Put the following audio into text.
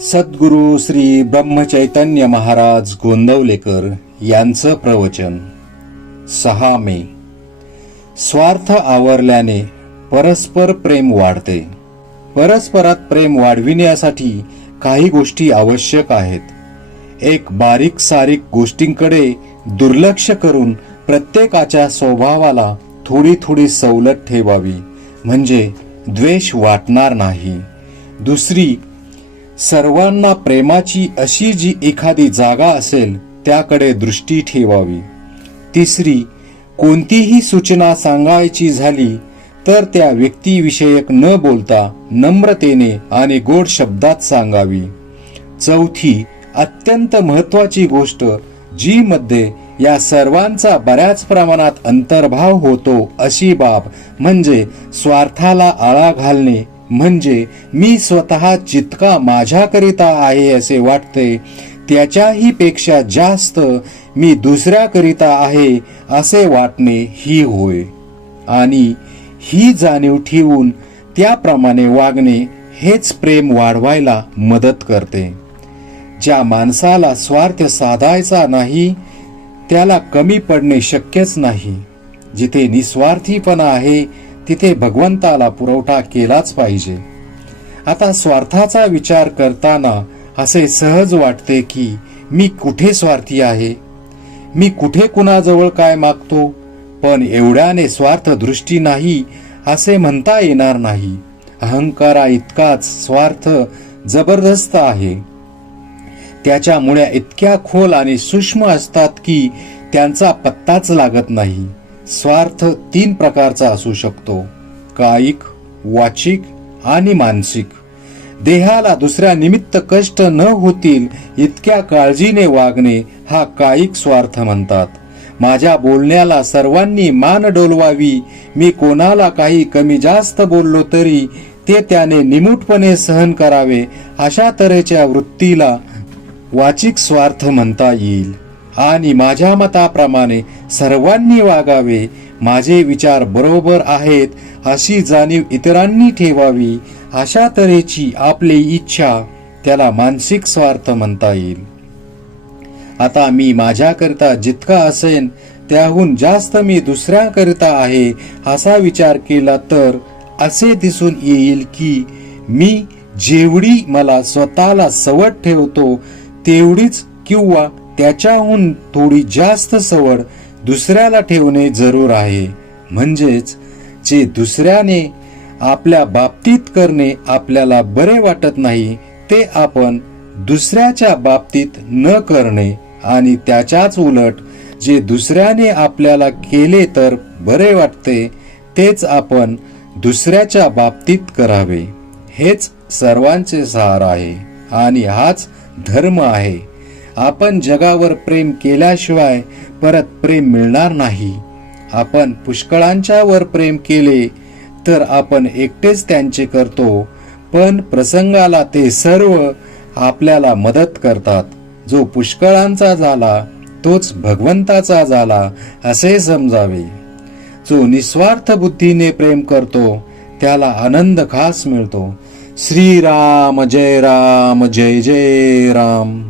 सद्गुरु श्री ब्रह्मचैतन्य महाराज गोंदवलेकर यांचं प्रवचन 6 मे. स्वार्थ आवरल्याने परस्पर प्रेम वाढते. परस्परात प्रेम वाढविण्यासाठी काही गोष्टी आवश्यक आहेत. एक बारीक सारीक गोष्टींकडे दुर्लक्ष करून प्रत्येकाच्या स्वभावाला थोडी थोडी सवलत ठेवावी, म्हणजे द्वेष वाटणार नाही. दुसरी, सर्वांना प्रेमाची अशी जी एखादी जागा असेल त्याकडे दृष्टी ठेवावी. तिसरी, कोणतीही सूचना सांगायची झाली तर त्या व्यक्तिविषयक न बोलता नम्रतेने आणि गोड शब्दात सांगावी. चौथी, अत्यंत महत्वाची गोष्ट जी मध्ये या सर्वांचा बऱ्याच प्रमाणात अंतर्भाव होतो अशी बाब म्हणजे स्वार्थाला आळा घालणे. म्हणजे मी स्वतः जितका माझ्याकरिता आहे असे वाटते त्याच्याही पेक्षा जास्त मी दुसऱ्याकरिता आहे असे वाटणे ही होय. आणि ही जाणीव ठेवून त्याप्रमाणे वागणे हेच प्रेम वाढवायला मदत करते. ज्या माणसाला स्वार्थ साधायचा नाही त्याला कमी पडणे शक्यच नाही. जिथे निस्वार्थीपणा आहे तिथे भगवंताला पुरवठा केलाच पाहिजे. आता स्वार्थाचा विचार करताना असे सहज वाटते की मी कुठे स्वार्थी आहे, मी कुठे कुणाजवळ काय मागतो. पण एवढ्याने स्वार्थ दृष्टी नाही असे म्हणता येणार नाही. अहंकारा इतकाच स्वार्थ जबरदस्त आहे. त्याच्या मुळ्या इतक्या खोल आणि सूक्ष्म असतात की त्यांचा पत्ताच लागत नाही. स्वार्थ 3 प्रकारचा असू शकतो: कायिक, वाचिक आणि मानसिक. देहाला दुसऱ्या निमित्त कष्ट न होतील इतक्या काळजीने वागणे हा कायिक स्वार्थ म्हणतात. माझ्या बोलण्याला सर्वांनी मान डोलवावी, मी कोणाला काही कमी जास्त बोललो तरी ते त्याने निमूटपणे सहन करावे, अशा तऱ्हेच्या वृत्तीला वाचिक स्वार्थ म्हणता येईल. आणि माझ्या मताप्रमाणे सर्वांनी वागावे, माझे विचार बरोबर आहेत अशी जाणीव इतरांनी ठेवावी, अशा तऱ्हेची आपली इच्छा त्याला मानसिक स्वार्थ म्हणता येईल. आता मी माझ्याकरिता जितका असेन त्याहून जास्त मी दुसऱ्याकरिता आहे असा विचार केला तर असे दिसून येईल की मी जेवढी मला स्वतःला सवड ठेवतो तेवढीच किंवा त्याच्याहून थोडी जास्त सवड दुसऱ्याला ठेवणे जरूर आहे. म्हणजेच जे दुसऱ्याने आपल्या बाबतीत करणे आपल्याला बरे वाटत नाही ते आपण दुसऱ्याच्या बाबतीत न करणे, आणि त्याच्याच उलट जे दुसऱ्याने आपल्याला केले तर बरे वाटते तेच आपण दुसऱ्याच्या बाबतीत करावे. हेच सर्वांचे सार आहे आणि हाच धर्म आहे. आपण जगावर प्रेम केल्याशिवाय परत प्रेम मिळणार नाही. आपण पुष्कळांच्या वर प्रेम केले तर आपण एकटेच त्यांचे करतो, पण प्रसंगाला ते सर्व आपल्याला मदत करतात. जो पुष्कळांचा झाला तोच भगवंताचा झाला असे समजावे. जो निस्वार्थ बुद्धीने प्रेम करतो त्याला आनंद खास मिळतो. श्रीराम जय राम, जय जय राम.